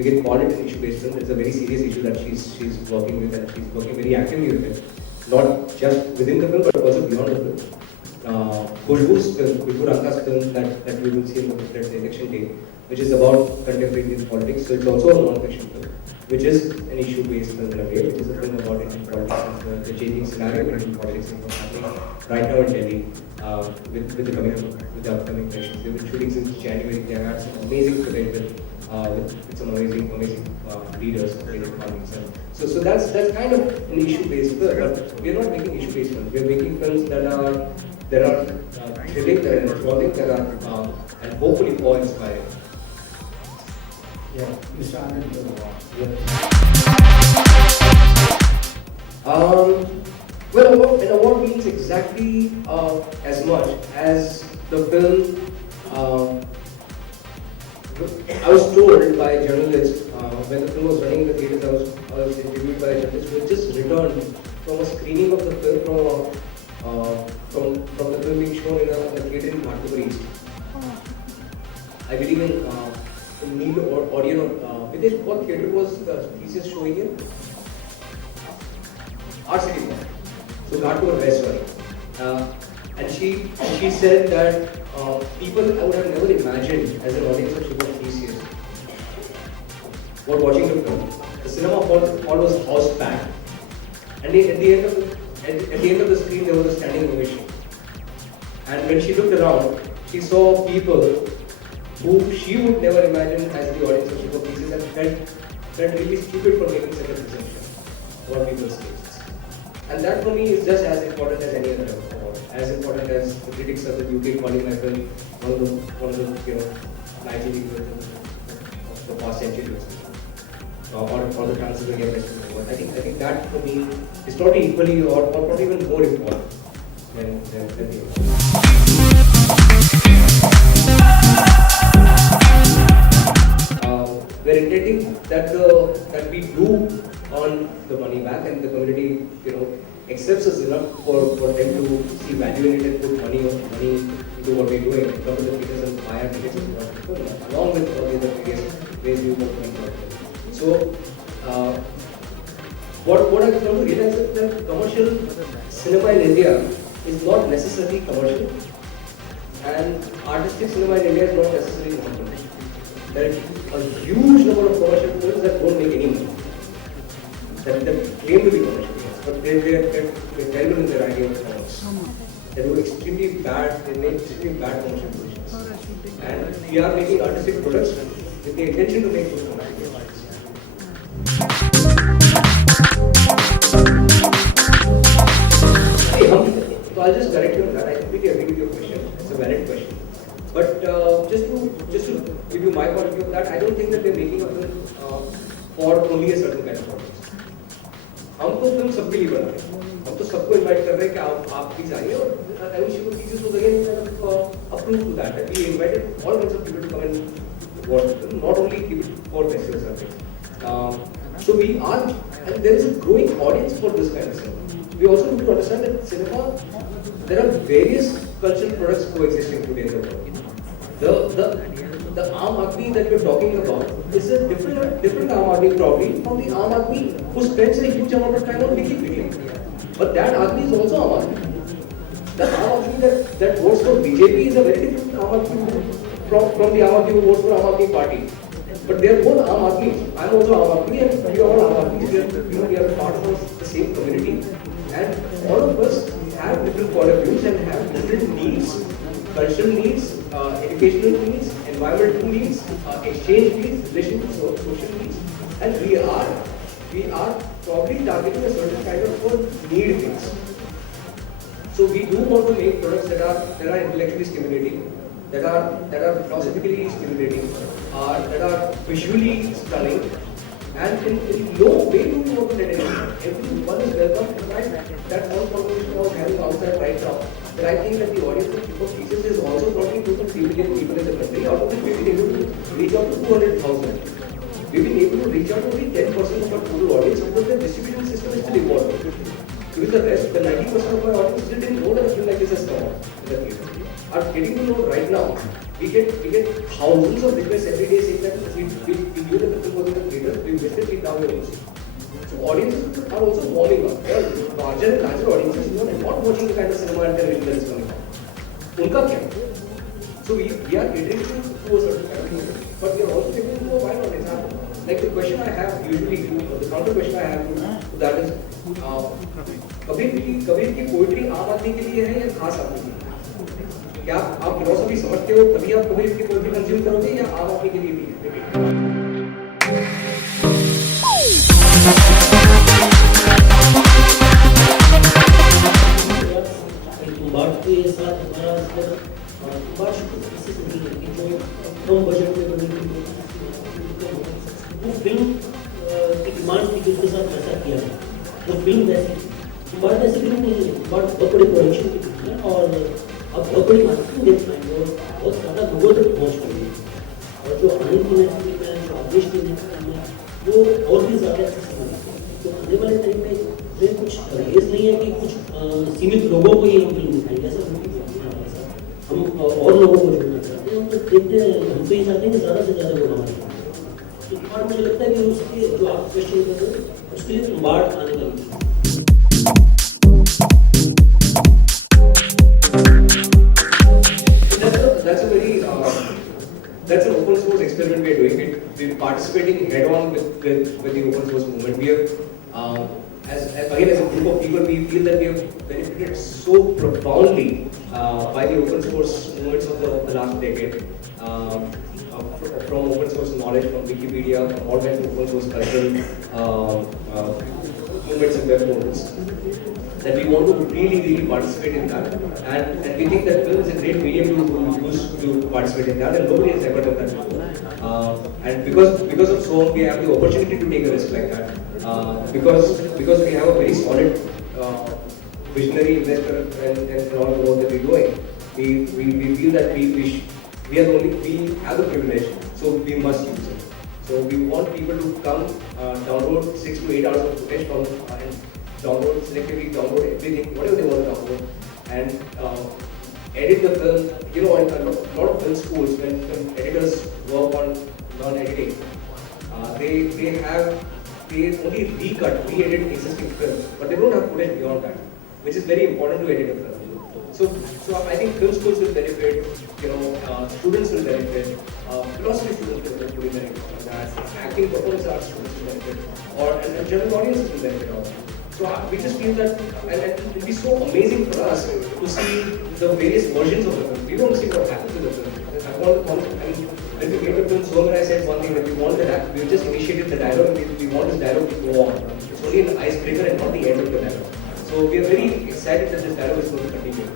you can call it an issue-based film. It's a very serious issue that she's working with, and she's working very actively with it. Not just within the film, but also beyond the film. Khushbu's film, Khushbu Ranka's film that we will see in the election day, which is about contemporary Indian politics. So it's also a non-fiction film, which is an issue-based film in a way, which is a film about Indian politics and the changing scenario in Indian politics and what's happening right now in Delhi with the upcoming elections. They've been shooting since January. They've had some amazing footage with some amazing leaders of Indian politics. So that's kind of an issue-based film, but we're not making issue-based films. We're making films that are thrilling, that are enthralling, that are and hopefully awe-inspiring. Yeah, Mr. Anand. Well, an award means exactly as much as the film. I was told by a journalist when the film was running in the theaters. I was interviewed by a journalist who had just returned from a screening of the film from the film being shown in a theater in Hardcore. I believe in Need Audio. Videsh, what theater was the Theseus showing in? Art City Mall. So Hardcore West, sorry. And she said that people I would have never imagined as an audience of Theseus were watching the film. The cinema hall was house packed, and at the end of the screen there was a standing ovation. And when she looked around, she saw people who she would never imagine as the audience of Theseus, and felt really stupid for making such a presumption about people's tastes. And that for me is just as important as any other award, as important as the critics of the UK calling my film one of the Nigerian films of the past century or the Transylvania Best Film Award. I think that for me is probably equally or probably even more important than the award. We're intending that we do earn the money back, and the community accepts us enough for them to see value in it and put money into what we're doing, come to the theaters and buy our tickets and watch the film, along with all the other various ways we work on it. So what I've come to realize is that commercial cinema in India is not necessarily commercial, and artistic cinema in India is not necessarily non-commercial. There are a huge number of commercial films that don't make any money, that claim to be commercial, but they're terrible in their idea of commerce. They do extremely bad, they make extremely bad commercial productions. And we are making artistic products with the intention to make those commercial productions. So I'll just correct you on that. I completely agree with your question. It's a valid question. But just to give you my point of view of that, I don't think that we're making a film for only a certain kind of audience. हम तो film सबके लिए बना रहे हैं, हम तो सबको इनवाइट कर रहे हैं कि आप प्लीज आइए, और animation Theseus was again kind of approved to that we invited all kinds of people to come and watch the film, not only keep it for festivals and things. So we are, and there is a growing audience for this kind of cinema. We also need to understand that cinema, there are various cultural products coexisting today in the world. The Aam Aadmi that you're talking about is a different Aam Aadmi probably from the Aam Aadmi who spends a huge amount of time on Wiki. But that Aadmi is also Aam Aadmi. The Aam Aadmi that votes for BJP is a very different Aam Aadmi from the Aam Aadmi who votes for Aam Aadmi party. But they are both Aam Aadmis. I am also Aam Aadmi, and we are all Aam Aadmis. We are part of the same community, and all of us have different point of views and have different needs, cultural needs, educational needs, environmental needs, exchange needs, relations, social needs, and we are probably targeting a certain kind of need things. So we do want to make products that are intellectually stimulating, that are philosophically stimulating, that are visually stunning, and in no way do we want to let anyone. Everyone is welcome. In fact, that whole conversation I was having outside right now, that I think that the audience of Theseus is also probably 2 to 3 million people in the country, out of which we've been able to reach out to 200,000. We've been able to reach out to only 10% of our total audience because the distribution system is still evolving. Because the rest, the 90% of my audience still didn't know that a film like this has come out in the theatre. are getting to know right now. We get thousands of requests every day saying that we knew that the film was in the theater, we missed it, we now we will see. So audiences are also warming up. There are larger and larger audiences who are not watching the kind of cinema and television that is coming out. Unka kya? So we are catering to a certain kind of thing, but we are also catering to a wide audience. Like the question I have usually, the counter question I have to that is, Kabir की poetry आम आदमी के लिए है या खास आदमी के लिए? क्या आप फिलोसफी समझते हो तभी आप कबीर की पोइट्री कंज्यूम करोगे या आम आदमी के लिए भी है? बात के साथ हमारा बात इसी से नहीं है कि जो कम बजट में बनी वो फिल्म की डिमांड थी कि उसके साथ वैसा किया है वो फिल्म वैसी बात ऐसी फिल्म नहीं है बात बहुत बड़ी प्रोडक्शन की फिल्म है और अब बहुत बड़ी मार्केटिंग देख पाएंगे और बहुत ज़्यादा लोगों तक पहुँच पाएंगे और जो आने की फिल्म है जो आदेश की फिल्म है वो और भी ज़्यादा एक्सेसिबल है तो आने वाले टाइम में कुछ रेस नहीं है कि कुछ सीमित लोगों को ही हम फिल्म दिखाएंगे ऐसा नहीं है हम और लोगों को जोड़ना चाहते हैं हम तो देखते हैं हम तो ये चाहते हैं कि ज़्यादा से ज़्यादा लोग हमारे और मुझे लगता है कि उसके जो आप क्वेश्चन कर रहे हो उसके लिए बाढ़ आने वाली है That's an open source experiment we are doing. We're participating head on with the open source movement. We have, as a group of people, we feel that we have benefited so profoundly by the open source movements of the last decade. From open source knowledge, from Wikipedia, from all kinds of open source cultural movements and web movements. That we want to really participate in that, and we think that film is a great medium to use to participate in that, and nobody has ever done that before. And because of so we have the opportunity to take a risk like that, because we have a very solid visionary investor and all the work that we're doing. We feel that we have the privilege, so we must use it. So we want people to come download 6 to 8 hours of footage from and selectively download everything, whatever they want to download, and edit the film. You know, in a lot of film schools, when editors work on non-editing, they only re-edit existing films, but they don't have footage beyond that, which is very important to edit a film. So I think film schools will benefit, students will benefit, philosophy students will benefit from that, acting performance arts students will benefit, and general audiences will benefit also. So we just feel that, and it will be so amazing for us to see the various versions of the film. We don't see what happens to the film. When we made the film, so when I said one thing, that we want that, we just initiated the dialogue, and we want this dialogue to go on. It's only an icebreaker and not the end of the dialogue. So we are very excited that this dialogue is going to continue.